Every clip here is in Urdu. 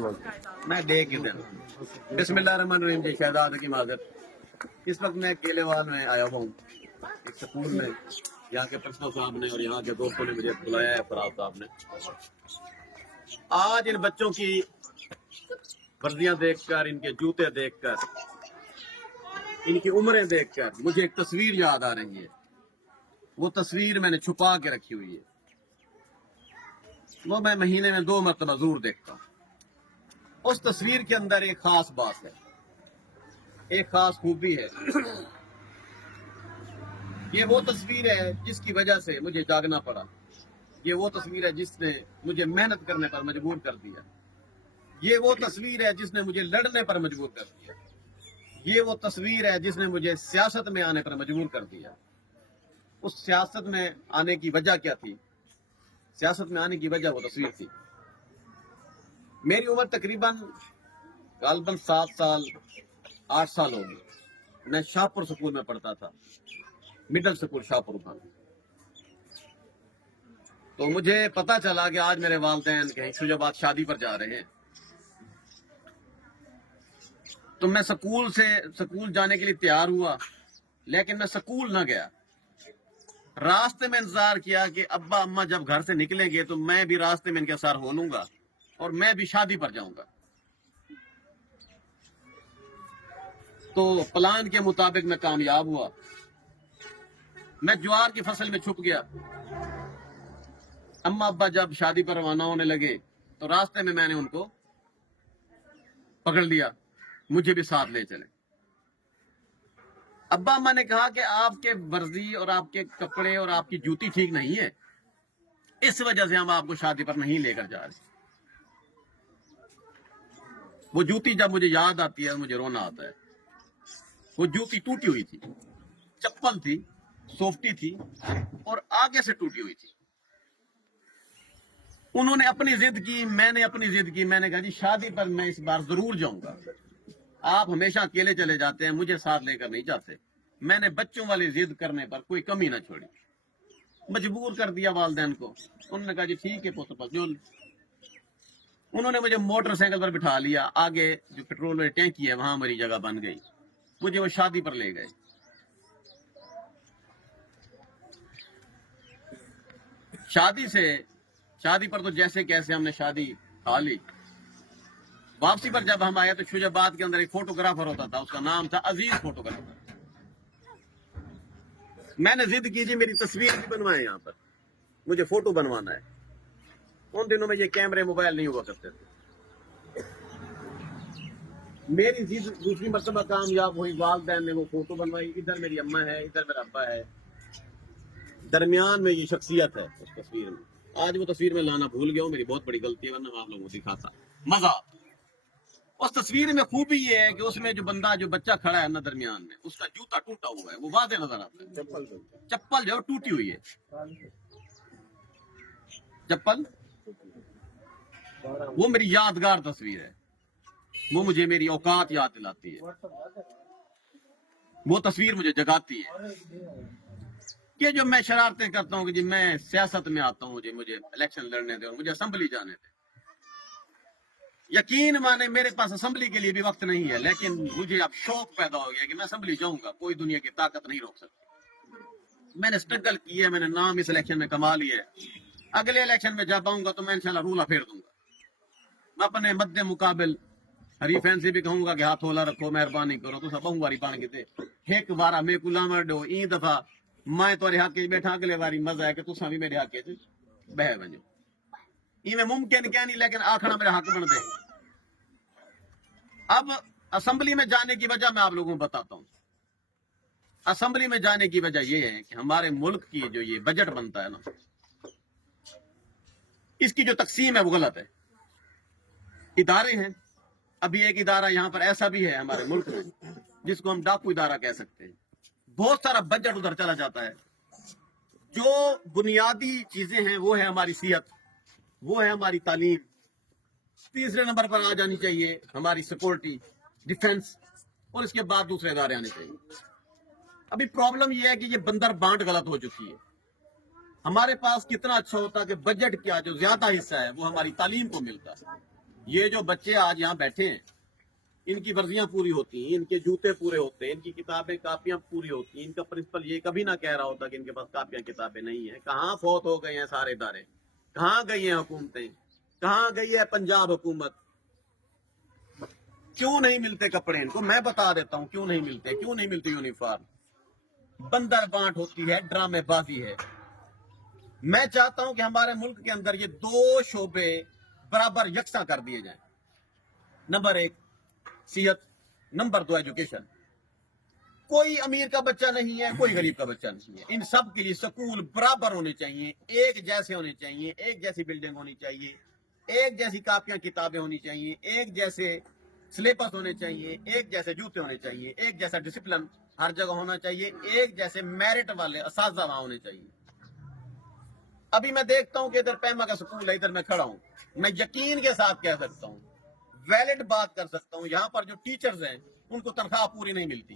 میں ڈے کے دن بسم اللہ الرحمن الرحیم جی شہزاد کی معذرت. اس وقت میں کیلے وال میں آیا ہوں ایک سکول میں. یہاں کے پرنسپل صاحب نے اور یہاں کے دوستوں نے مجھے بلایا ہے، فراز صاحب نے. آج ان بچوں کی وردیاں دیکھ کر، ان کے جوتے دیکھ کر، ان کی عمریں دیکھ کر مجھے ایک تصویر یاد آ رہی ہے. وہ تصویر میں نے چھپا کے رکھی ہوئی ہے. وہ میں مہینے میں 2 مرتبہ ضرور دیکھتا ہوں. اس تصویر کے اندر ایک خاص بات ہے، ایک خاص خوبی ہے. یہ وہ تصویر ہے جس کی وجہ سے مجھے جاگنا پڑا. یہ وہ تصویر ہے جس نے مجھے محنت کرنے پر مجبور کر دیا. یہ وہ تصویر ہے جس نے مجھے لڑنے پر مجبور کر دیا. یہ وہ تصویر ہے جس نے مجھے سیاست میں آنے پر مجبور کر دیا. اس سیاست میں آنے کی وجہ کیا تھی؟ سیاست میں آنے کی وجہ وہ تصویر تھی. میری عمر تقریباً غالباً 7 سال 8 سال ہوگی. میں شاہپور سکول میں پڑھتا تھا، مڈل سکول شاہپور تھا. تو مجھے پتا چلا کہ آج میرے والدین کہیں شجاع آباد شادی پر جا رہے ہیں. تو میں سکول جانے کے لیے تیار ہوا، لیکن میں سکول نہ گیا. راستے میں انتظار کیا کہ ابا اماں جب گھر سے نکلیں گے تو میں بھی راستے میں ان کے ساتھ ہو لوں گا اور میں بھی شادی پر جاؤں گا. تو پلان کے مطابق میں کامیاب ہوا. میں جوار کی فصل میں چھپ گیا. اما ابا جب شادی پر روانہ ہونے لگے تو راستے میں نے ان کو پکڑ لیا، مجھے بھی ساتھ لے چلے. ابا اما نے کہا کہ آپ کے ورزی اور آپ کے کپڑے اور آپ کی جوتی ٹھیک نہیں ہے، اس وجہ سے ہم آپ کو شادی پر نہیں لے کر جا رہے. وہ جوتی جب مجھے یاد آتی ہے مجھے رونا آتا ہے. وہ جوتی ٹوٹی ہوئی تھی، چپل تھی، سوفٹی تھی اور آگے سے ٹوٹی ہوئی تھی. انہوں نے اپنی ضد کی، میں نے اپنی ضد کی. میں نے کہا جی شادی پر میں اس بار ضرور جاؤں گا. آپ ہمیشہ اکیلے چلے جاتے ہیں، مجھے ساتھ لے کر نہیں جاتے. میں نے بچوں والی ضد کرنے پر کوئی کمی نہ چھوڑی، مجبور کر دیا والدین کو. انہوں نے کہا جی ٹھیک ہے پوتر پاس جو. انہوں نے مجھے موٹر سائیکل پر بٹھا لیا. آگے جو پیٹرول والی ٹینکی ہے وہاں میری جگہ بن گئی. مجھے وہ شادی پر لے گئے. شادی پر تو جیسے کیسے ہم نے شادی کھا لی. واپسی پر جب ہم آئے تو شجاع آباد کے اندر ایک فوٹوگرافر ہوتا تھا، اس کا نام تھا عزیز فوٹوگرافر. میں نے ضد کی جی میری تصویر بھی بنوائے، یہاں پر مجھے فوٹو بنوانا ہے. ان دنوں میں یہ کیمرے موبائل نہیں ہوا کرتے تھے. میری ضد دوسری مرتبہ کامیاب ہوئی. والدین نے وہ فوٹو بنوائی. ادھر میری اماں ہے، ادھر میرا ابا ہے، درمیان میں یہ شخصیت ہے اس تصویر میں. آج وہ تصویر میں لانا بھول گیا ہوں، میری بہت بڑی غلطی ہے، ورنہ میں آپ لوگوں کو دکھاتا. مزہ اس تصویر میں خوبی یہ ہے کہ اس میں جو بچہ کھڑا ہے نا درمیان میں، اس کا جوتا ٹوٹا ہوا ہے، وہ واضح نظر آتا ہے. چپل جو ٹوٹی ہوئی ہے، چپل. وہ میری یادگار تصویر ہے. وہ مجھے میری اوقات یاد دلاتی ہے. وہ تصویر مجھے جگاتی ہے کہ جو میں شرارتیں کرتا ہوں کہ جی میں سیاست میں آتا ہوں، جی مجھے الیکشن لڑنے دے اور مجھے اسمبلی جانے دے. یقین مانے میرے پاس اسمبلی کے لیے بھی وقت نہیں ہے، لیکن مجھے اب شوق پیدا ہو گیا کہ میں اسمبلی جاؤں گا. کوئی دنیا کی طاقت نہیں روک سکتی. میں نے اسٹرگل کی ہے، میں نے نام اس الیکشن میں کما لیا ہے. اگلے الیکشن میں جب آؤں گا تو میں انشاءاللہ رولا پھیر دوں گا. میں اپنے مد مقابل حریفین سے بھی کہوں گا کہ ہاتھ ہولا رکھو، مہربانی کرو تو سب باری بان کے دے ایک بارہ میں کو لامر ڈو. این دفعہ میں تو حق بیٹھا اگلے باری مزہ ہے کہ تسا بھی میرے حق بہ بنو. میں ممکن کیا نہیں، لیکن آخنا میرا حق بن دے. اب اسمبلی میں جانے کی وجہ میں آپ لوگوں کو بتاتا ہوں. اسمبلی میں جانے کی وجہ یہ ہے کہ ہمارے ملک کی جو یہ بجٹ بنتا ہے نا، اس کی جو تقسیم ہے وہ غلط ہے. ادارے ہیں، ابھی ایک ادارہ یہاں پر ایسا بھی ہے ہمارے ملک میں جس کو ہم ڈاکو ادارہ کہہ سکتے ہیں. بہت سارا بجٹ ادھر چلا جاتا ہے. جو بنیادی چیزیں ہیں وہ ہے ہماری صحت، وہ ہے ہماری تعلیم. تیسرے نمبر پر آ جانی چاہیے ہماری سیکورٹی، ڈیفنس، اور اس کے بعد دوسرے ادارے آنے چاہیے. ابھی پرابلم یہ ہے کہ یہ بندر بانٹ غلط ہو چکی ہے. ہمارے پاس کتنا اچھا ہوتا کہ بجٹ کیا جو زیادہ حصہ ہے وہ ہماری تعلیم کو ملتا ہے. یہ جو بچے آج یہاں بیٹھے ہیں ان کی ورزیاں پوری ہوتی ہیں, ان کے جوتے پورے ہوتے ہیں, ان کی کتابیں کاپیاں پوری ہوتی ہیں. ان کا پرنسپل یہ کبھی نہ کہہ رہا ہوتا کہ ان کے پاس کاپیاں کتابیں نہیں ہیں. کہاں فوت ہو گئے ہیں سارے ادارے, کہاں گئی ہیں حکومتیں, کہاں گئی ہے پنجاب حکومت. کیوں نہیں ملتے کپڑے ان کو؟ میں بتا دیتا ہوں کیوں نہیں ملتے. کیوں نہیں ملتی یونیفارم؟ بندر بانٹ ہوتی ہے, ڈرامے بازی ہے. میں چاہتا ہوں کہ ہمارے ملک کے اندر یہ دو شعبے برابر یکساں کر دیے جائیں. نمبر 1 صحت, نمبر 2 ایجوکیشن. کوئی امیر کا بچہ نہیں ہے, کوئی غریب کا بچہ نہیں ہے. ان سب کے لیے سکول برابر ہونے چاہیے, ایک جیسے ہونے چاہیے, ایک جیسی بلڈنگ ہونی چاہیے, ایک جیسی کاپیاں کتابیں ہونی چاہیے, ایک جیسے سلیپس ہونے چاہیے, ایک جیسے جوتے ہونے چاہیے, ایک جیسا ڈسپلن ہر جگہ ہونا چاہیے, ایک جیسے میرٹ والے اساتذہ وہاں ہونے چاہیے. ابھی میں دیکھتا ہوں کہ ادھر پیما کا سکول ہے, ادھر میں کھڑا ہوں, میں یقین کے ساتھ کہہ سکتا ہوں, ویلڈ بات کر سکتا ہوں, یہاں پر جو ٹیچرز ہیں ان کو تنخواہ پوری نہیں ملتی.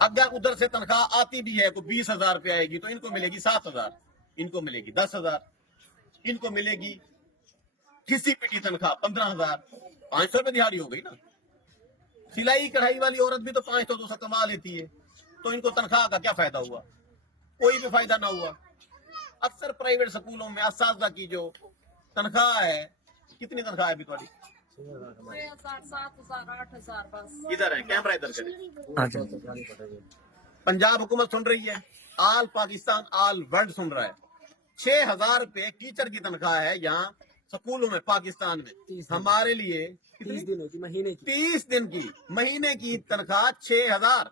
اگر ادھر سے تنخواہ آتی بھی ہے تو 20,000 روپے آئے گی تو ان کو ملے گی 7,000, ان کو ملے گی 10,000, ان کو ملے گی کسی پیٹی تنخواہ 15,000. 500 روپے دہاڑی ہو گئی نا. سلائی کڑھائی والی عورت بھی تو 500 کما لیتی ہے, تو ان کو تنخواہ کا کیا فائدہ ہوا؟ کوئی بھی فائدہ نہ ہوا. اکثر پرائیویٹ سکولوں میں اساتذہ کی جو تنخواہ ہے, کتنی تنخواہ ہے ابھی تھوڑی؟ 6,000 7,000 8,000 بس. ادھر ہے کیمرہ ادھر کرے. پنجاب حکومت سن رہی ہے, آل پاکستان آل ورلڈ سن رہا ہے. 6,000 روپے ٹیچر کی تنخواہ ہے یہاں سکولوں میں پاکستان میں. ہمارے لیے 30 دن کی مہینے کی تنخواہ 6,000.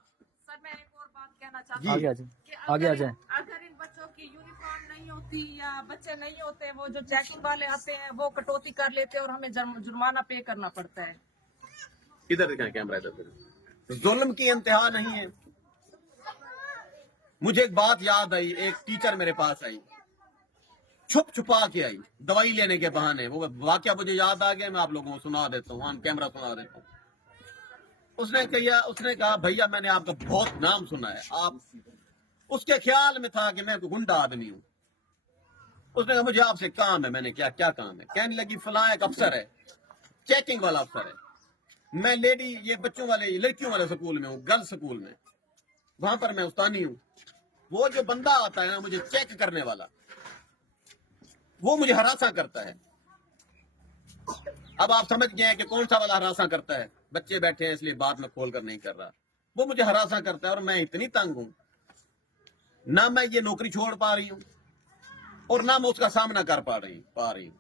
سر میں ایک اور بات کہنا چاہتا ہوں کہ اگر ان بچوں کی یونیفارم نہیں ہوتی یا بچے نہیں ہوتے, وہ جو چیکنگ والے آتے ہیں وہ کٹوتی کر لیتے ہیں اور ہمیں جرمانہ پے کرنا پڑتا ہے. ادھر دکھائیں کیمرہ ادھر. ظلم کی انتہا نہیں ہے. مجھے ایک بات یاد آئی, ایک ٹیچر میرے پاس آئی, چھپ چھپا کے آئی دوائی لینے کے بہانے. وہ واقعہ مجھے یاد آ گیا, میں آپ لوگوں کو سنا دیتا ہوں, آن کیمرہ سنا دیتا ہوں. اس نے کہا بھیا میں نے آپ کا بہت نام سنا ہے, آپ, اس کے خیال میں تھا کہ میں کوئی گنڈا آدمی ہوں. اس نے کہا مجھے آپ سے کام ہے. میں نے کیا کام ہے؟ کہنے لگی فلاں ایک افسر ہے, چیکنگ والا افسر ہے. میں لیڈی یہ بچوں والے لڑکیوں والے سکول میں ہوں, گرلز سکول میں, وہاں پر میں استانی ہوں. وہ جو بندہ آتا ہے نا مجھے چیک کرنے والا, وہ مجھے ہراساں کرتا ہے. اب آپ سمجھ گئے ہیں کہ کون سا والا ہراساں کرتا ہے. بچے بیٹھے ہیں اس لیے بات میں کھول کر نہیں کر رہا. وہ مجھے ہراساں کرتا ہے اور میں اتنی تنگ ہوں, نہ میں یہ نوکری چھوڑ پا رہی ہوں اور نہ میں اس کا سامنا کر پا رہی ہوں.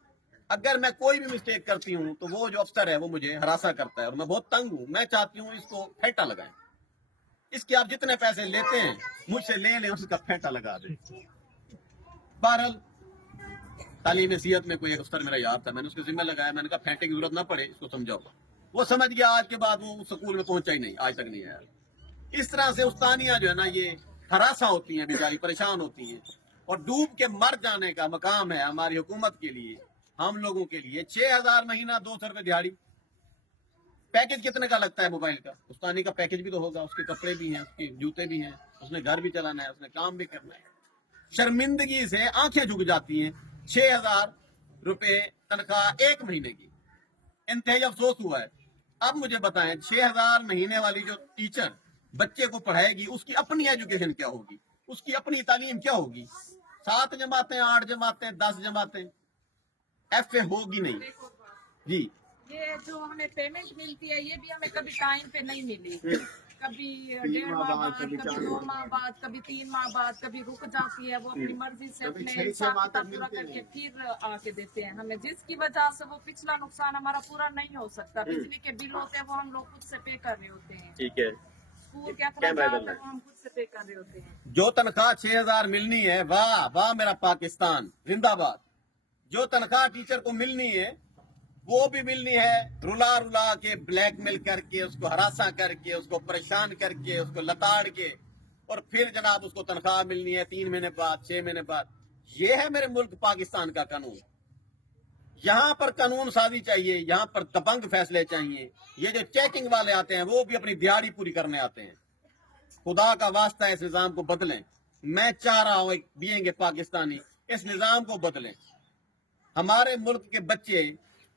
اگر میں کوئی بھی مسٹیک کرتی ہوں تو وہ جو افسر ہے وہ مجھے ہراساں کرتا ہے اور میں بہت تنگ ہوں. میں چاہتی ہوں اس کو پھیٹا لگائیں. اس کے آپ جتنے پیسے لیتے ہیں مجھ سے لے لیں, اس کا پھیٹا لگا دیں. بہرحال تعلیم صحت میں کوئی ایک افسر میرا یاد تھا, میں نے اس کو ذمہ لگایا. میں نے کہا پھیٹے کی ضرورت نہ پڑے, اس کو سمجھاؤ. وہ سمجھ گیا. آج کے بعد وہ سکول میں پہنچا ہی نہیں, آج تک نہیں آیا. اس طرح سے استانیاں جو ہے نا یہ ہراساں ہوتی ہیں, بیچاری پریشان ہوتی ہیں, اور ڈوب کے مر جانے کا مقام ہے ہماری حکومت کے لیے, ہم لوگوں کے لیے. 6,000 مہینہ, 200 روپے دیہاڑی. پیکج کتنے کا لگتا ہے موبائل کا؟ استانی کا پیکج بھی تو ہوگا, اس کے کپڑے بھی ہیں, اس کے جوتے بھی ہیں, اس نے گھر بھی چلانا ہے, اس نے کام بھی کرنا ہے. شرمندگی سے آنکھیں جھک جاتی ہیں. 6,000 روپے تنخواہ ایک مہینے کی, انتہائی افسوس ہوا ہے. اب مجھے بتائیں 6,000 مہینے والی جو ٹیچر بچے کو پڑھائے گی اس کی اپنی ایجوکیشن کیا ہوگی, اس کی اپنی تعلیم کیا ہوگی؟ 7 جماعتیں, 8 جماعتیں, 10 جماعتیں, ایف اے ہوگی نہیں. جی یہ جو ہمیں پیمنٹ ملتی ہے یہ بھی ہمیں کبھی ٹائم پہ نہیں ملی. کبھی 1.5 ماہ بعد, کبھی 2 ماہ بعد, کبھی 3 ماہ بعد, کبھی رک جاتی ہے. وہ اپنی مرضی سے اپنے حساب کتاب پورا کر کے پھر آ کے دیتے ہیں ہمیں, جس کی وجہ سے وہ پچھلا نقصان ہمارا پورا نہیں ہو سکتا. بجلی کے بل ہوتے ہیں وہ ہم لوگ خود سے پے کر رہے ہوتے ہیں. ٹھیک ہے. اسکول کے اخراجات ہیں وہ ہم خود سے پے کر رہے ہوتے ہیں. جو تنخواہ 6,000 ملنی ہے, واہ واہ میرا پاکستان زندہ باد. جو تنخواہ ٹیچر کو ملنی ہے وہ بھی ملنی ہے رلا رلا کے, بلیک میل کر کے, اس کو ہراساں کر کے, اس کو پریشان کر کے, اس کو لتاڑ کے, اور پھر جناب اس کو تنخواہ ملنی ہے 3 مہینے بعد, 6 مہینے بعد. یہ ہے میرے ملک پاکستان کا قانون. یہاں پر قانون سازی چاہیے, یہاں پر دبنگ فیصلے چاہیے. یہ جو چیکنگ والے آتے ہیں وہ بھی اپنی دیہاڑی پوری کرنے آتے ہیں. خدا کا واسطہ اس نظام کو بدلیں. میں چاہ رہا ہوں بینگ اے پاکستانی, اس نظام کو بدلیں. ہمارے ملک کے بچے